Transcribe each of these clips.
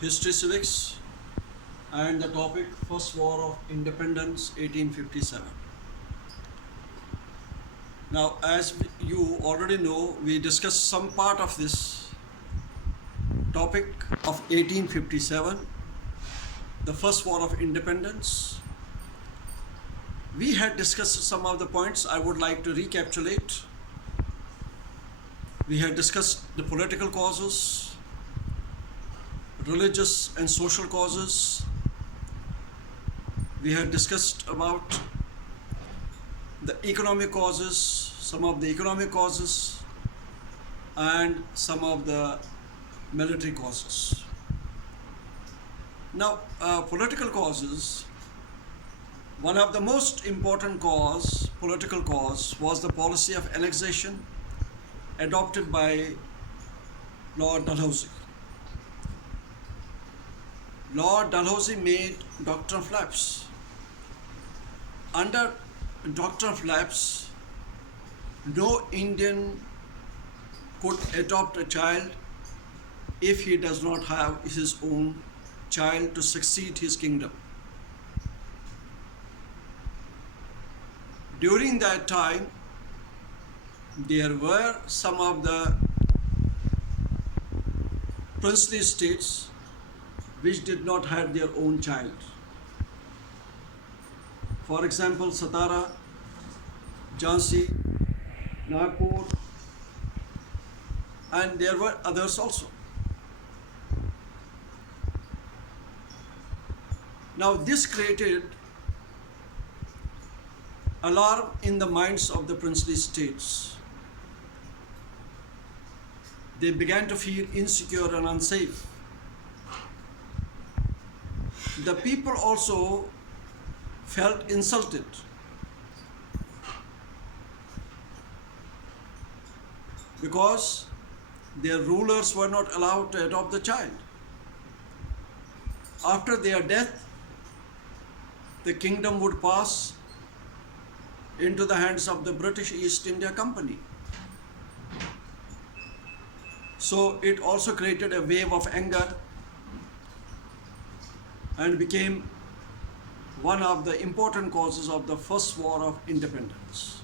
History Civics, and the topic First War of Independence 1857. Now, as you already know, we discussed some part of this topic of 1857, the First War of Independence. We had discussed some of the points I would like to recapitulate. We had discussed the political causes, religious and social causes. We had discussed about the economic causes, some of the economic causes, and some of the military causes. Now, political causes, one of the most important political cause, was the policy of annexation adopted by Lord Dalhousie. Lord Dalhousie made Doctrine of Lapse. Under Doctrine of Lapse, no Indian could adopt a child if he does not have his own child to succeed his kingdom. During that time, there were some of the princely states which did not have their own child. For example, Satara, Jhansi, Nagpur, and there were others also. Now, this created alarm in the minds of the princely states. They began to feel insecure and unsafe. The people also felt insulted. Because their rulers were not allowed to adopt the child. After their death, the kingdom would pass into the hands of the British East India Company. So it also created a wave of anger and became one of the important causes of the First War of Independence.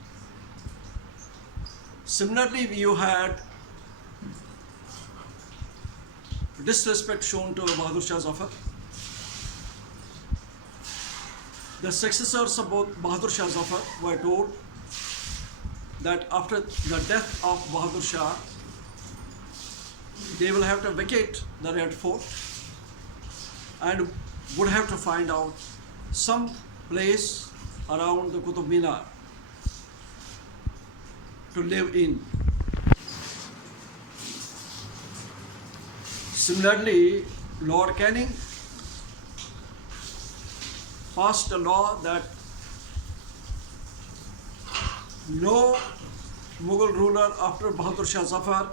Similarly, you had disrespect shown to Bahadur Shah Zafar. The successors of both Bahadur Shah Zafar were told that after the death of Bahadur Shah, they will have to vacate the Red Fort and would have to find out some place around the Qutub Minar to live in. Similarly, Lord Canning passed a law that no Mughal ruler after Bahadur Shah Zafar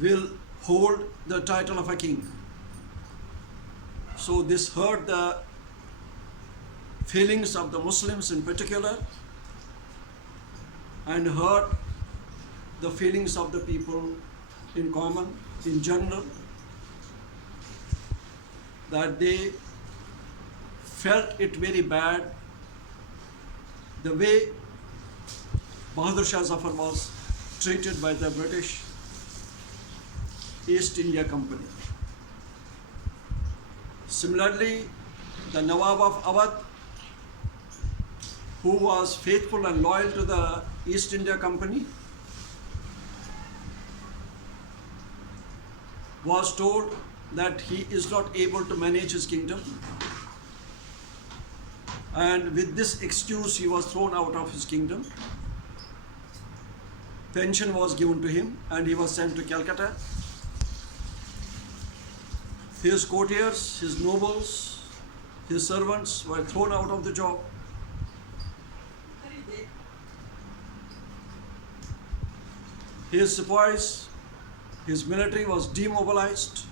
will hold the title of a king. So this hurt the feelings of the Muslims in particular and hurt the feelings of the people in common, in general, that they felt it very bad the way Bahadur Shah Zafar was treated by the British East India Company. Similarly, the Nawab of Awadh, who was faithful and loyal to the East India Company, was told that he is not able to manage his kingdom, and with this excuse he was thrown out of his kingdom. Pension was given to him and he was sent to Calcutta. His courtiers, his nobles, his servants were thrown out of the job. His sepoys, his military was demobilized.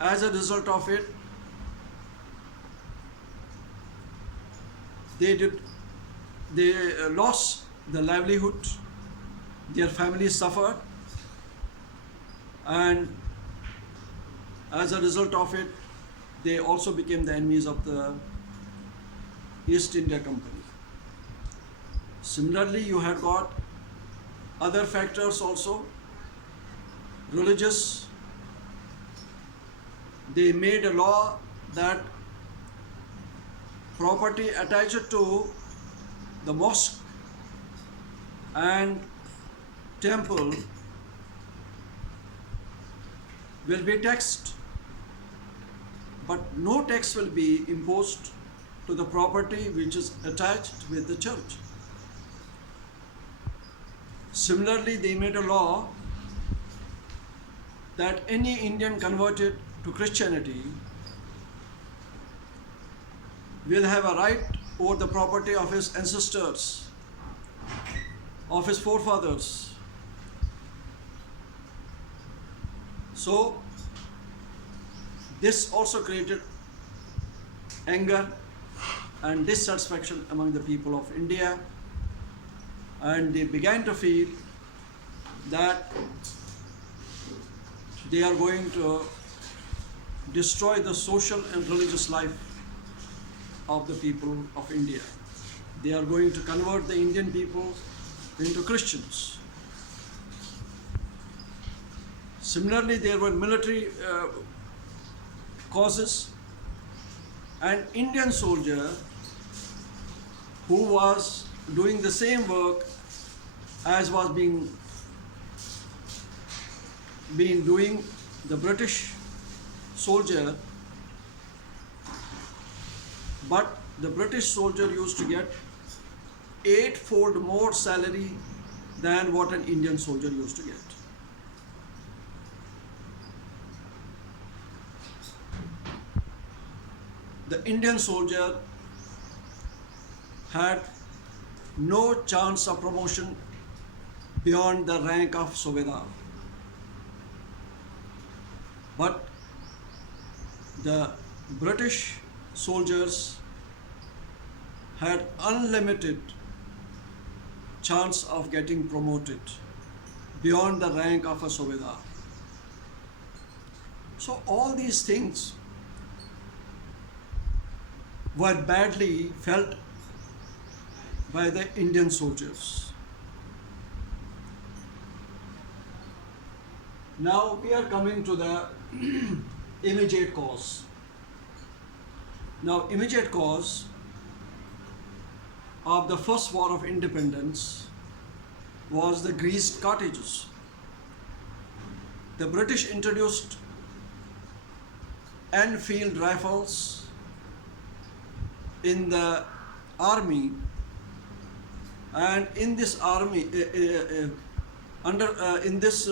As a result of it, they lost the livelihood their families suffered, and as a result of it, they also became the enemies of the East India Company. Similarly, you have got other factors also, religious. They made a law that property attached to the mosque and temple will be taxed, but no tax will be imposed to the property which is attached with the church. Similarly, they made a law that any Indian converted to Christianity will have a right over the property of his ancestors, of his forefathers. So, this also created anger and dissatisfaction among the people of India, and they began to feel that they are going to destroy the social and religious life of the people of India. They are going to convert the Indian people into Christians. Similarly, there were military causes. An Indian soldier who was doing the same work as was being doing the British soldier, but the British soldier used to get 8-fold more salary than what an Indian soldier used to get. The Indian soldier had no chance of promotion beyond the rank of Subedar. But the British soldiers had unlimited chance of getting promoted beyond the rank of a Subedar. So all these things were badly felt by the Indian soldiers. Now we are coming to the immediate cause. Now, immediate cause of the first war of independence was the greased cartridges. The British introduced Enfield rifles in the army, and in this army, in this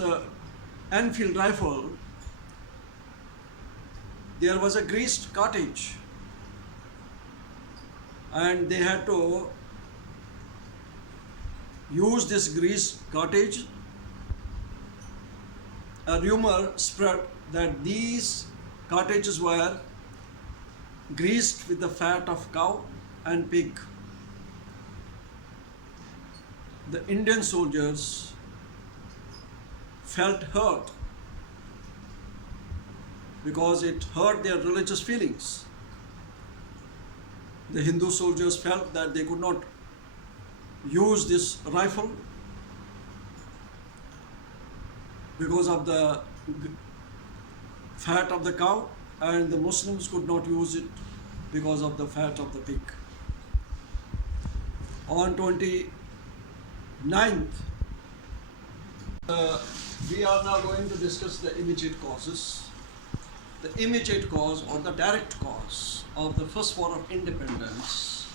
Enfield rifle, there was a greased cartridge, and they had to use this greased cartridge. A rumor spread that these cartridges were greased with the fat of cow and pig. The Indian soldiers felt hurt because it hurt their religious feelings. The Hindu soldiers felt that they could not use this rifle because of the fat of the cow, and the Muslims could not use it because of the fat of the pig. On 29th, we are now going to discuss the immediate causes. The immediate cause or the direct cause of the first war of independence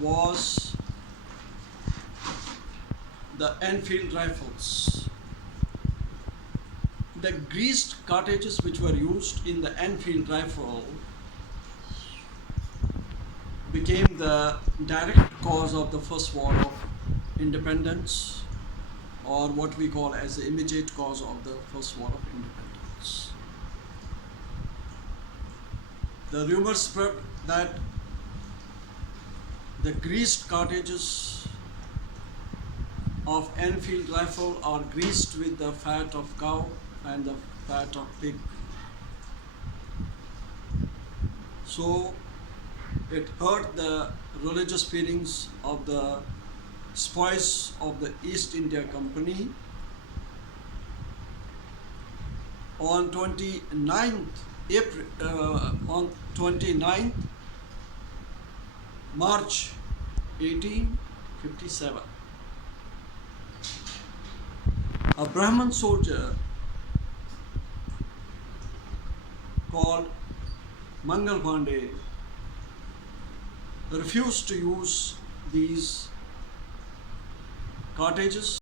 was the Enfield rifles. The greased cartridges which were used in the Enfield rifle became the direct cause of the first war of independence, or what we call as the immediate cause of the first war of independence. The rumor spread that the greased cartridges of Enfield rifle are greased with the fat of cow and the fat of pig. So it hurt the religious feelings of the spies of the East India Company. On 29th March 1857, a Brahmin soldier called Mangal Pandey refused to use these cartridges